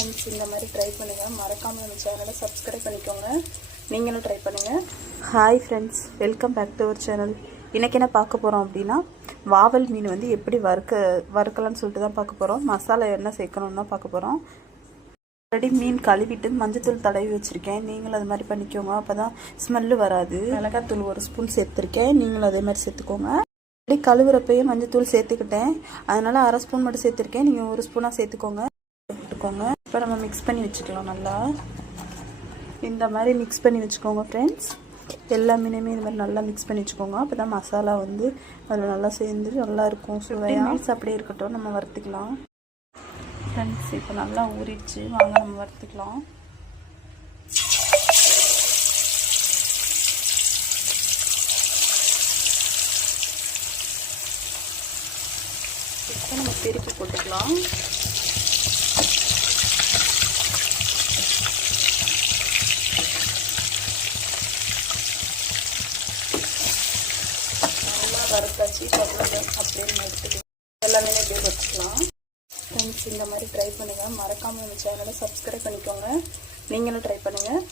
Friends இந்த மாதிரி try பண்ணுங்கள் மறக்காமல் நம்ம சேனலை சப்ஸ்கிரைப் பண்ணிக்கோங்க. நீங்களும் ட்ரை பண்ணுங்கள் hi friends welcome back to our channel இன்றைக்கி என்ன பார்க்க போகிறோம் அப்படின்னா வாவல் மீன் வந்து எப்படி வறுக்க வறுக்கலாம்னு சொல்லிட்டு தான் பார்க்க போகிறோம் மசாலா என்ன சேர்க்கணும்னு தான் பார்க்க போகிறோம் ஆல்ரெடி மீன் கழுவிட்டு மஞ்சத்தூள் தடவி வச்சுருக்கேன். நீங்களும் அது மாதிரி பண்ணிக்கோங்க. அப்போ தான் ஸ்மெல்லு வராது. மிளகாத்தூள் ஒரு ஸ்பூன் சேர்த்துருக்கேன். நீங்களும் அதே மாதிரி சேர்த்துக்கோங்க. ஆல்ரெடி கழுவுறப்பயே மஞ்சத்தூள் சேர்த்துக்கிட்டேன். அதனால் அரை ஸ்பூன் மட்டும் சேர்த்துருக்கேன். நீங்கள் ஒரு ஸ்பூனாக சேர்த்துக்கோங்க. சேர்த்துக்கோங்க. இப்போ நம்ம மிக்ஸ் பண்ணி வச்சுக்கலாம் நல்லா. இந்த மாதிரி மிக்ஸ் பண்ணி வச்சுக்கோங்க ஃப்ரெண்ட்ஸ் எல்லா மீனுமே இந்த மாதிரி நல்லா மிக்ஸ் பண்ணி வச்சுக்கோங்க. அப்போ தான் மசாலா வந்து அதில் நல்லா சேர்ந்து நல்லா இருக்கும். சுவையாக மினிட்ஸ் அப்படியே இருக்கட்டும். நம்ம வறுத்துக்கலாம். ஃப்ரெண்ட்ஸ் இப்போ நல்லா ஊறிடுச்சு. வாங்க நம்ம வறுத்துக்கலாம். இப்போ நம்ம திருப்பி போட்டுக்கலாம் நல்லா வறுத்தாச்சு அப்படியே அப்படியே நம்ம எடுத்துக்கலாம் எல்லாமே இப்படியே வச்சுக்கலாம். ஃப்ரெண்ட்ஸ் இந்த மாதிரி ட்ரை பண்ணுங்கள் மறக்காமல் இந்த சேனலை சப்ஸ்கிரைப் பண்ணிக்கோங்க. நீங்களும் ட்ரை பண்ணுங்கள்